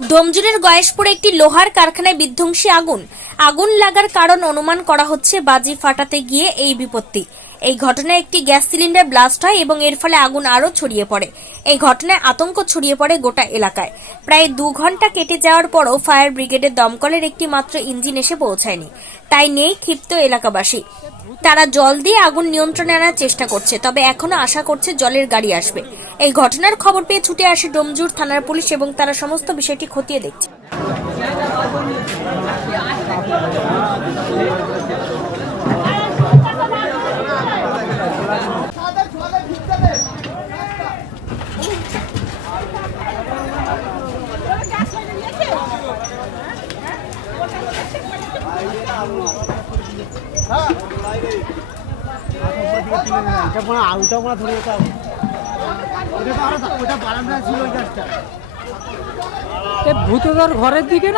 ডোমজুরের গয়েশপুরে একটি লোহার কারখানায় বিধ্বংসী আগুন। আগুন লাগার কারণ অনুমান করা হচ্ছে বাজি ফাটাতে গিয়ে এই বিপত্তি। এই ঘটনায় একটি গ্যাস সিলিন্ডার ব্লাস্ট হয় এবং এর ফলে আগুন আরও ছড়িয়ে পড়ে। এই ঘটনায় আতঙ্ক ছড়িয়ে পড়ে গোটা এলাকায়। প্রায় দু ঘণ্টা কেটে যাওয়ার পরও ফায়ার ব্রিগেডের দমকলের একটি মাত্র ইঞ্জিন এসে পৌঁছায়নি। তাই নেই ক্ষিপ্ত এলাকাবাসী। তারা জল দিয়ে আগুন নিয়ন্ত্রণে আনার চেষ্টা করছে, তবে এখনও আশা করছে জলের গাড়ি আসবে। এই ঘটনার খবর পেয়ে ছুটে আসে ডোমজুর থানার পুলিশ এবং তারা সমস্ত বিষয়টি খতিয়ে দেখছে। এটা হয় আউটা মনে হয় ধরে ভূতদার ঘরের দিকে না?